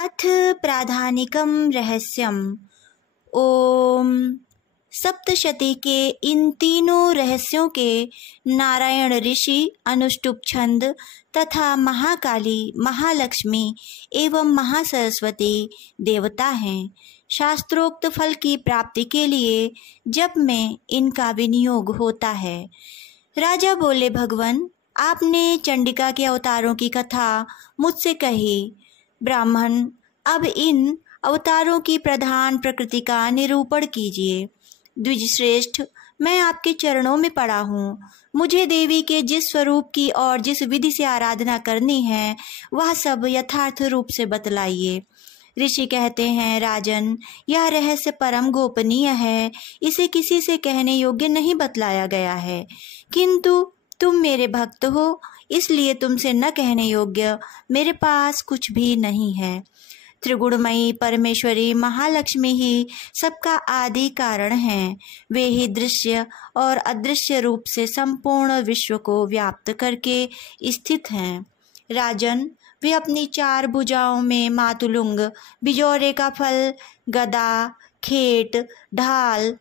अथ प्राधानिकम रहस्यम। ओम। सप्तशती के इन तीनों रहस्यों के नारायण ऋषि अनुष्टुप छंद तथा महाकाली, महालक्ष्मी एवं महासरस्वती देवता हैं। शास्त्रोक्त फल की प्राप्ति के लिए जप में इनका विनियोग होता है। राजा बोले, भगवान, आपने चंडिका के अवतारों की कथा मुझसे कही। ब्राह्मण, अब इन अवतारों की प्रधान प्रकृति का निरूपण कीजिए। द्विजश्रेष्ठ, मैं आपके चरणों में पड़ा हूँ। मुझे देवी के जिस स्वरूप की और जिस विधि से आराधना करनी है वह सब यथार्थ रूप से बतलाइए। ऋषि कहते हैं, राजन, यह रहस्य परम गोपनीय है, इसे किसी से कहने योग्य नहीं बतलाया गया है। किंतु तुम मेरे भक्त हो, इसलिए तुमसे न कहने योग्य मेरे पास कुछ भी नहीं है। त्रिगुणमयी परमेश्वरी महालक्ष्मी ही सबका आदि कारण हैं। वे ही दृश्य और अदृश्य रूप से संपूर्ण विश्व को व्याप्त करके स्थित हैं। राजन, वे अपनी 4 भुजाओं में मातुलुंग, बिजौरे का फल, गदा, खेट, ढाल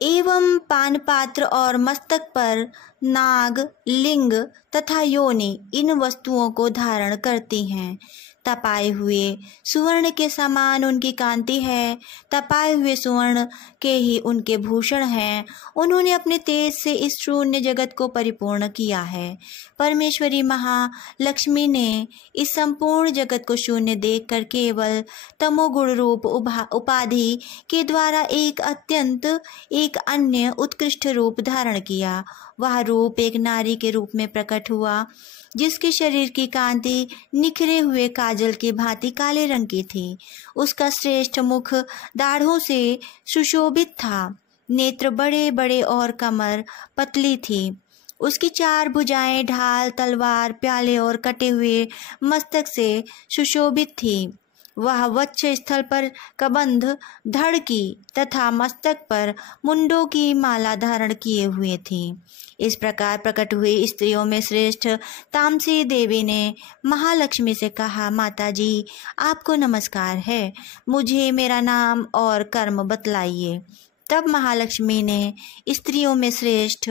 एवं पानपात्र और मस्तक पर नाग, लिंग तथा योनि इन वस्तुओं को धारण करती हैं। तपाए हुए सुवर्ण के समान उनकी कांति है। तपाए हुए सुवर्ण के ही उनके भूषण हैं। उन्होंने अपने तेज से इस शून्य जगत को परिपूर्ण किया है। परमेश्वरी महालक्ष्मी ने इस संपूर्ण जगत को शून्य देखकर केवल तमोगुण रूप उपाधि के द्वारा एक अन्य उत्कृष्ट रूप धारण किया। वह रूप एक नारी के रूप में प्रकट हुआ, जिसके शरीर की कांति निखरे हुए काजल की भांति काले रंग की थी। उसका श्रेष्ठ मुख दाढ़ों से सुशोभित था। नेत्र बड़े बड़े और कमर पतली थी। उसकी 4 भुजाएं ढाल, तलवार, प्याले और कटे हुए मस्तक से सुशोभित थी। वह वक्ष स्थल पर कबंध, धड़ की तथा मस्तक पर मुंडों की माला धारण किए हुए थी। इस प्रकार प्रकट हुई स्त्रियों में श्रेष्ठ तामसी देवी ने महालक्ष्मी से कहा, माता जी, आपको नमस्कार है। मुझे मेरा नाम और कर्म बतलाइए। तब महालक्ष्मी ने स्त्रियों में श्रेष्ठ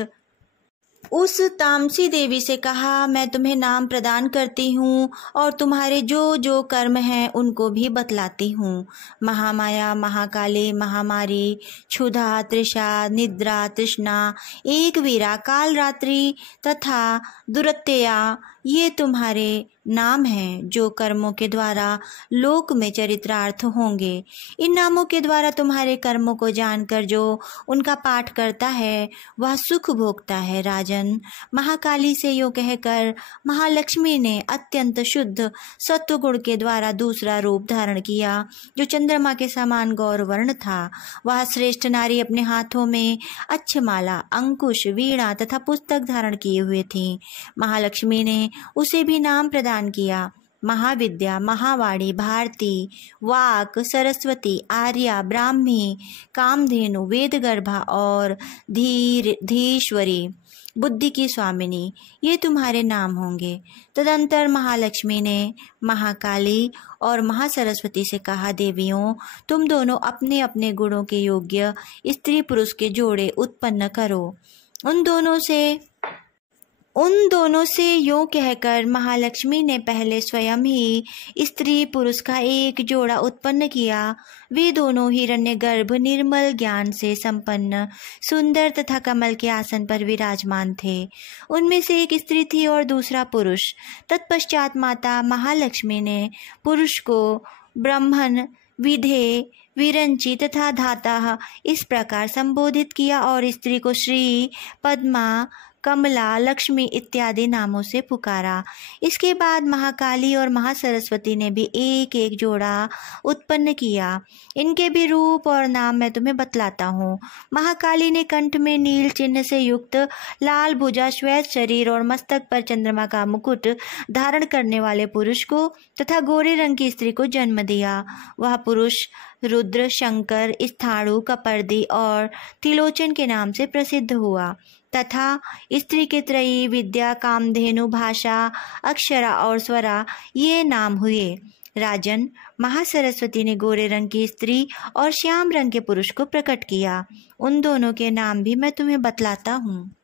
उस तामसी देवी से कहा, मैं तुम्हें नाम प्रदान करती हूँ और तुम्हारे जो जो कर्म हैं उनको भी बतलाती हूँ। महामाया, महाकाली, महामारी, क्षुधा, तृषा, निद्रा, तृष्णा, एक वीरा, काल रात्रि तथा दुरत्यया, ये तुम्हारे नाम हैं जो कर्मों के द्वारा लोक में चरित्रार्थ होंगे। इन नामों के द्वारा तुम्हारे कर्मों को जानकर जो उनका पाठ करता है वह सुख भोगता है। राजन, महाकाली से यूँ कहकर महालक्ष्मी ने अत्यंत शुद्ध सत्वगुण के द्वारा दूसरा रूप धारण किया, जो चंद्रमा के समान गौरवर्ण था। वह श्रेष्ठ नारी अपने हाथों में अक्षमाला, अंकुश, वीणा तथा पुस्तक धारण किए हुए थी। महालक्ष्मी ने उसे भी नाम प्रदान किया। महाविद्या, महावाणी, भारती, वाक, सरस्वती, आर्या, ब्राह्मी, कामधेनु, वेदगर्भा और धीश्वरी, बुद्धि की स्वामिनी, ये तुम्हारे नाम होंगे। तदंतर महालक्ष्मी ने महाकाली और महासरस्वती से कहा, देवियों, तुम दोनों अपने अपने गुणों के योग्य स्त्री पुरुष के जोड़े उत्पन्न करो। उन दोनों से यूँ कहकर महालक्ष्मी ने पहले स्वयं ही स्त्री पुरुष का एक जोड़ा उत्पन्न किया। वे दोनों हिरण्यगर्भ, निर्मल ज्ञान से संपन्न, सुंदर तथा कमल के आसन पर विराजमान थे। उनमें से एक स्त्री थी और दूसरा पुरुष। तत्पश्चात माता महालक्ष्मी ने पुरुष को ब्रह्मन, विधे, विरंची तथा धाता इस प्रकार संबोधित किया और स्त्री को श्री, पद्मा, कमला, लक्ष्मी इत्यादि नामों से पुकारा। इसके बाद महाकाली और महासरस्वती ने भी एक एक जोड़ा उत्पन्न किया। इनके भी रूप और नाम मैं तुम्हें बतलाता हूँ। महाकाली ने कंठ में नील चिन्ह से युक्त लाल भुजा, श्वेत शरीर और मस्तक पर चंद्रमा का मुकुट धारण करने वाले पुरुष को तथा गोरे रंग की स्त्री को जन्म दिया। वह पुरुष रुद्र, शंकर, स्थाणु, कपर्दी और त्रिलोचन के नाम से प्रसिद्ध हुआ तथा स्त्री के त्रयी, विद्या, कामधेनु, भाषा, अक्षरा और स्वरा ये नाम हुए। राजन, महासरस्वती ने गोरे रंग की स्त्री और श्याम रंग के पुरुष को प्रकट किया। उन दोनों के नाम भी मैं तुम्हें बतलाता हूँ।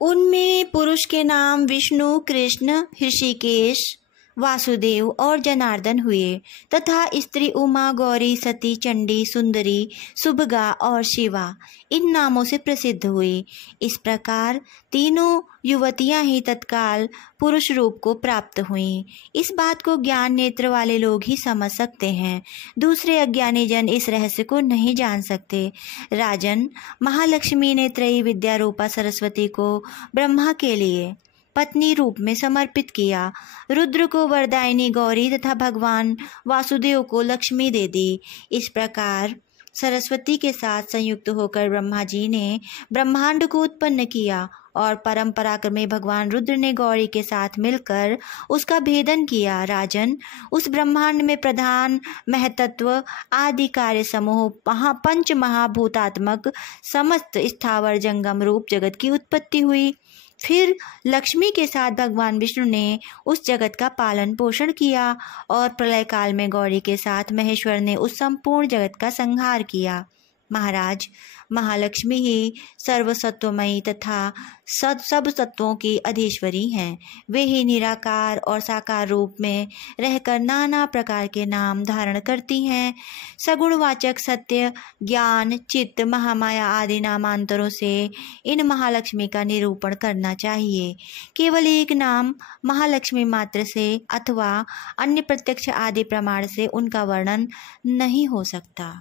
उनमें पुरुष के नाम विष्णु, कृष्ण, ऋषिकेश, वासुदेव और जनार्दन हुए तथा स्त्री उमा, गौरी, सती, चंडी, सुंदरी, सुभगा और शिवा इन नामों से प्रसिद्ध हुई। इस प्रकार तीनों युवतियां ही तत्काल पुरुष रूप को प्राप्त हुईं। इस बात को ज्ञान नेत्र वाले लोग ही समझ सकते हैं, दूसरे अज्ञानी जन इस रहस्य को नहीं जान सकते। राजन, महालक्ष्मी ने त्रयी विद्या रूपा सरस्वती को ब्रह्मा के लिए पत्नी रूप में समर्पित किया, रुद्र को वरदायिनी गौरी तथा भगवान वासुदेव को लक्ष्मी दे दी। इस प्रकार सरस्वती के साथ संयुक्त होकर ब्रह्मा जी ने ब्रह्मांड को उत्पन्न किया और परम पराक्रमी भगवान रुद्र ने गौरी के साथ मिलकर उसका भेदन किया। राजन, उस ब्रह्मांड में प्रधान महतत्व आदि कार्य समूह पंच महाभूतात्मक समस्त स्थावर जंगम रूप जगत की उत्पत्ति हुई। फिर लक्ष्मी के साथ भगवान विष्णु ने उस जगत का पालन पोषण किया और प्रलय काल में गौरी के साथ महेश्वर ने उस संपूर्ण जगत का संहार किया। महाराज, महालक्ष्मी ही सर्वसत्वमयी तथा सब तत्वों की अधीश्वरी हैं। वे ही निराकार और साकार रूप में रहकर नाना प्रकार के नाम धारण करती हैं। सगुणवाचक सत्य, ज्ञान, चित्त, महामाया आदि नामांतरों से इन महालक्ष्मी का निरूपण करना चाहिए। केवल एक नाम महालक्ष्मी मात्र से अथवा अन्य प्रत्यक्ष आदि प्रमाण से उनका वर्णन नहीं हो सकता।